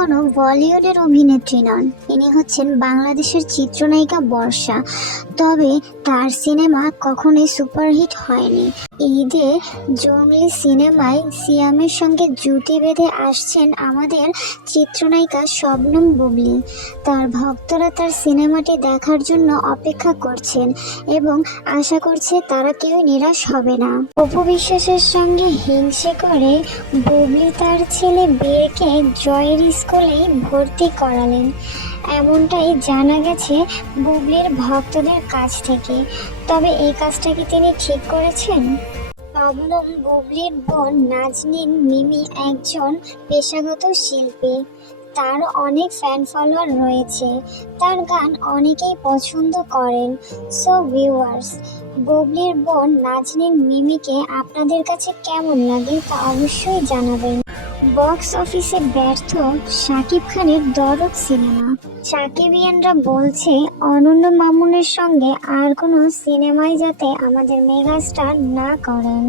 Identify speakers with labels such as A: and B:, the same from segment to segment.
A: কোনো বলিউডের অভিনেত্রী নন। ইনি হচ্ছেন বাংলাদেশের চিত্রনায়িকা বর্ষা। তবে তার সিনেমা কখনোই সুপারহিট হয়নি। ঈদে জঙ্গলি সিনেমায় সিয়ামের সঙ্গে জুটি বেঁধে আসছেন আমাদের চিত্রনায়িকা শবনম বুবলি। তার ভক্তরা তার সিনেমাটি দেখার জন্য অপেক্ষা করছেন এবং আশা করছে তারা কেউ নিরাশ হবে না। অপু বিশ্বাসের সঙ্গে হিংসে করে বুবলি তার ছেলে বীরকে জয়ের স্কুলেই ভর্তি করালেন। এমনটাই জানা গেছে বুবলির ভক্তদের কাছ থেকে। তবে এই কাজটা কি তিনি ঠিক করেছেন? শবনম বুবলির বোন নাজনীন মিমি একজন পেশাগত শিল্পী। তার অনেক ফ্যান ফলোয়ার রয়েছে। তার গান অনেকেই পছন্দ করেন। সো ভিউয়ার্স বুবলির বোন নাজনীন মিমিকে আপনাদের কাছে কেমন লাগে তা অবশ্যই জানাবেন। বক্স অফিসে ব্যর্থ শাকিব খানের দরদ সিনেমা। সাকিবিয়ানরা বলছে, অনন্য মামুনের সঙ্গে আর কোনো সিনেমায় যাতে আমাদের মেগাস্টার না করেন।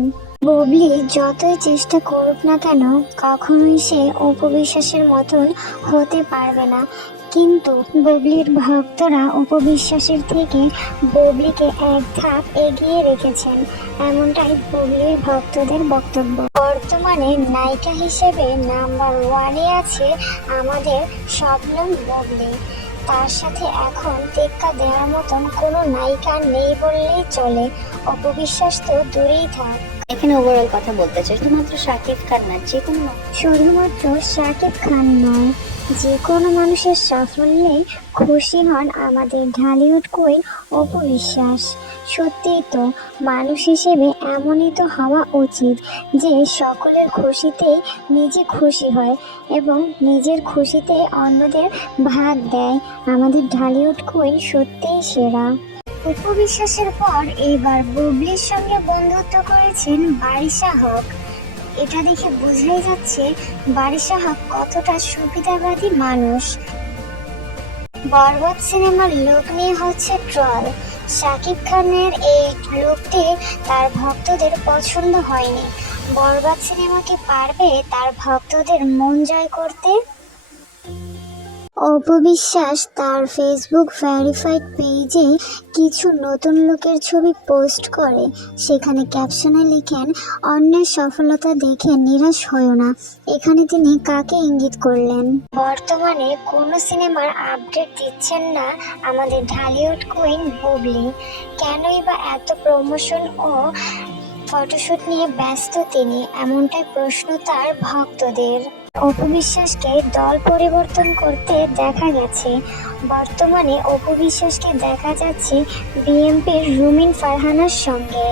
A: বুবলি যতই চেষ্টা করুক না কেন, কখনোই সে উপবিশ্বাসের মতন হতে পারবে না। কিন্তু বুবলির ভক্তরা উপবিশ্বাসের থেকে ববলিকে এক ধাপ এগিয়ে রেখেছেন। এমনটাই বুবলির ভক্তদের বক্তব্য। বর্তমানে নায়িকা হিসেবে নাম্বার ওয়ানে আছে আমাদের স্বপ্নম বুবলি। তার সাথে এখন টেক্কা দেওয়ার মতন কোনো নায়িকা নেই বললেই চলে। অপবিশ্বাস তো দূরেই থাক।
B: এখানে ওভারঅল কথা বলতে চাই শুধুমাত্র শাকিব খান না যে কোনো
A: শুধুমাত্র শাকিব খান নয় যে কোনো মানুষের সাফল্যে খুশি হন আমাদের ঢালিউড কুইন অপু বিশ্বাস সত্যিই তো মানুষ হিসেবে এমনই তো হওয়া উচিত যে সকলের খুশিতেই নিজে খুশি হয় এবং নিজের খুশিতে অন্যদের ভাগ দেয়। আমাদের ঢালিউড কুইন সত্যিই সেরা। উপবিশ্বাসের পর এবার বুবলির সঙ্গে বন্ধুত্ব করেছেন বারিশা হক। এটা দেখে বোঝাই যাচ্ছে বারিশা হক কতটা সুবিধাবাদী মানুষ। বরবাদ সিনেমার লুক নিয়ে হচ্ছে ট্রল শাকিব খানের এই লুকটি তার ভক্তদের পছন্দ হয়নি। বরবাদ সিনেমাকে পারবে তার ভক্তদের মন জয় করতে? অপবিশ্বাস তার ফেসবুক ভেরিফাইড পেজে কিছু নতুন লোকের ছবি পোস্ট করে। সেখানে ক্যাপশনে লিখেন, অন্যের সফলতা দেখে নিরাশ হয়েও না। এখানে তিনি কাকে ইঙ্গিত করলেন? বর্তমানে কোনো সিনেমার আপডেট দিচ্ছেন না আমাদের ঢালিউড কুইন বুবলি। কেনই বা এত প্রমোশন ও ফটোশুট নিয়ে ব্যস্ত তিনি এমনটাই প্রশ্ন তার ভক্তদের। অপবিশ্বাসকে দল পরিবর্তন করতে দেখা গেছে। বর্তমানে অপবিশ্বাসকে দেখা যাচ্ছে বিএনপির রুমিন ফারহানার সঙ্গে।